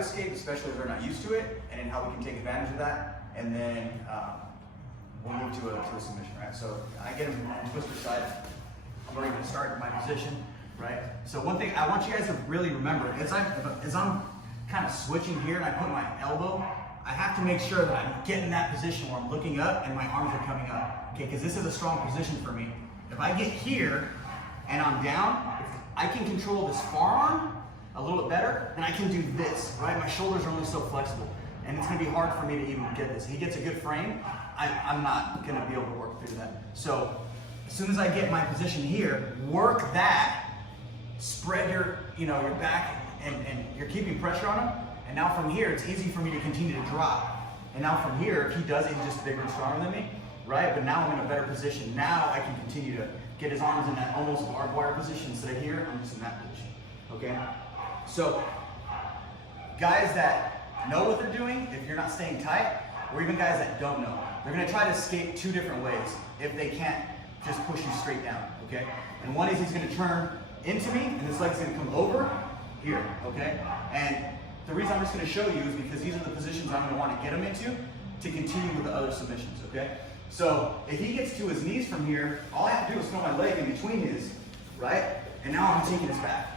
to escape, especially if they're not used to it, and then how we can take advantage of that, and then we'll move to a submission, right? So I get him on twister side. I'm already going to start my position, right? So one thing I want you guys to really remember is as I'm kind of switching here and I put my elbow, I have to make sure that I'm getting that position where I'm looking up and my arms are coming up, okay? Because this is a strong position for me. If I get here and I'm down, I can control this forearm a little bit better, and I can do this, right? My shoulders are only so flexible, and it's gonna be hard for me to even get this. He gets a good frame, I'm not gonna be able to work through that. So as soon as I get my position here, work that, spread your back, and you're keeping pressure on him. And now from here, it's easy for me to continue to drop. And now from here, if he does it, he's just bigger and stronger than me, right? But now I'm in a better position. Now I can continue to get his arms in that almost barbed wire position. Instead of here, I'm just in that position, okay? So guys that know what they're doing, if you're not staying tight, or even guys that don't know, they're gonna try to escape two different ways if they can't just push you straight down, okay? And one is he's gonna turn into me, and this leg's gonna come over here, okay? And the reason I'm just gonna show you is because these are the positions I'm gonna wanna get him into to continue with the other submissions, okay? So if he gets to his knees from here, all I have to do is throw my leg in between his, right? And now I'm taking his back,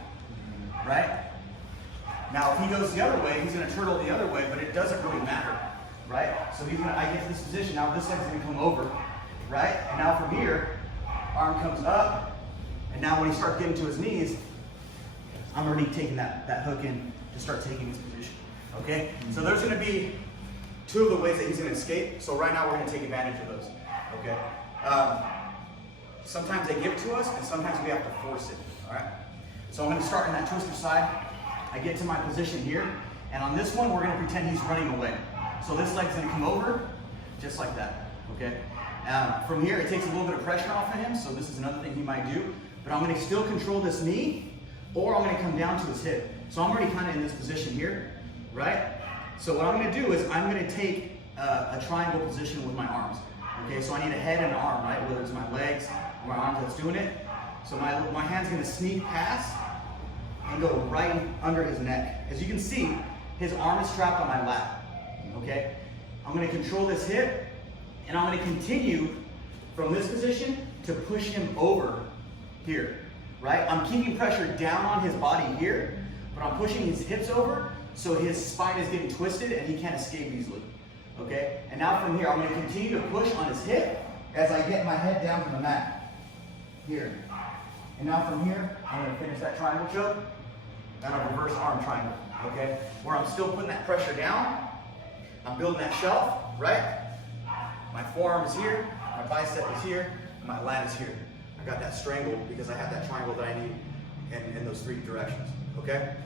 right? Now if he goes the other way, he's gonna turtle the other way, but it doesn't really matter, right? So I get to this position, now this leg's gonna come over, right? And now from here, arm comes up, and now when he starts getting to his knees, I'm already taking that hook in to start taking his position, okay? So there's gonna be two of the ways that he's gonna escape. So right now we're gonna take advantage of those, okay? Sometimes they give to us, and sometimes we have to force it, all right? So I'm gonna start in that twister side. I get to my position here, and on this one, we're gonna pretend he's running away. So this leg's gonna come over, just like that, okay? From here, it takes a little bit of pressure off of him, so this is another thing he might do, but I'm gonna still control this knee, or I'm gonna come down to his hip. So I'm already kind of in this position here, right? So what I'm gonna do is I'm gonna take a triangle position with my arms, okay? So I need a head and an arm, right? Whether it's my legs or my arms that's doing it. So my hand's gonna sneak past and go right under his neck. As you can see, his arm is strapped on my lap, okay? I'm gonna control this hip, and I'm gonna continue from this position to push him over here, right? I'm keeping pressure down on his body here, but I'm pushing his hips over so his spine is getting twisted and he can't escape easily, okay? And now from here, I'm gonna continue to push on his hip as I get my head down to the mat, here. And now from here, I'm gonna finish that triangle choke, and a reverse arm triangle, okay? Where I'm still putting that pressure down, I'm building that shelf, right? My forearm is here, my bicep is here, and my lat is here. I got that strangled because I have that triangle that I need in those three directions, okay?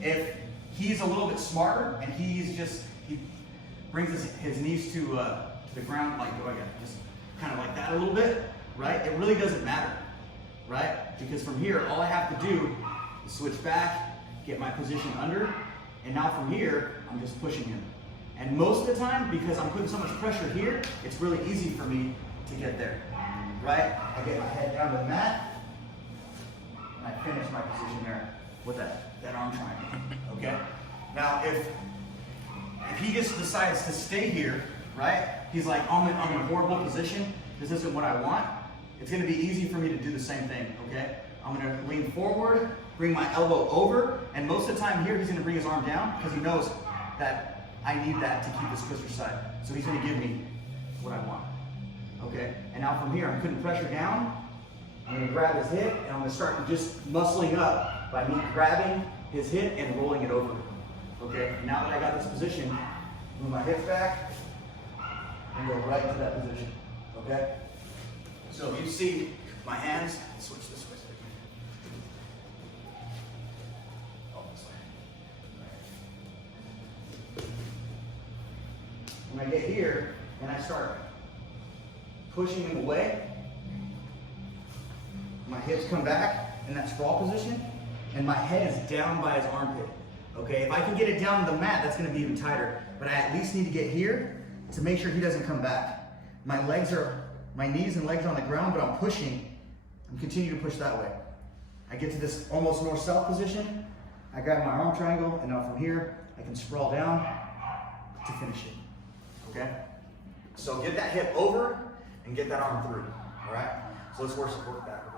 If he's a little bit smarter and he brings his knees to the ground, like just kind of like that a little bit, right? It really doesn't matter, right? Because from here, all I have to do is switch back, get my position under, and now from here, I'm just pushing him. And most of the time, because I'm putting so much pressure here, it's really easy for me to get there, right? I get my head down to the mat, and I finish my position there with that arm triangle, okay? Now, if he just decides to stay here, right? He's like, I'm in a horrible position, this isn't what I want, it's gonna be easy for me to do the same thing, okay? I'm gonna lean forward, bring my elbow over, and most of the time here, he's gonna bring his arm down because he knows that I need that to keep this twister side. So he's gonna give me what I want, okay? And now from here, I'm putting pressure down, I'm gonna grab his hip, and I'm gonna start just muscling up by me grabbing his hip and rolling it over, okay? And now that I got this position, move my hips back, and go right into that position, okay? So if you see my hands, switch this way. Oh, this way. When I get here, and I start pushing him away, my hips come back in that sprawl position, and my head is down by his armpit. Okay, if I can get it down to the mat, that's gonna be even tighter. But I at least need to get here to make sure he doesn't come back. My knees and legs are on the ground, but I'm pushing. I'm continuing to push that way. I get to this almost north-south position, I grab my arm triangle, and now from here, I can sprawl down to finish it, okay? So get that hip over and get that arm through, all right? So let's work that.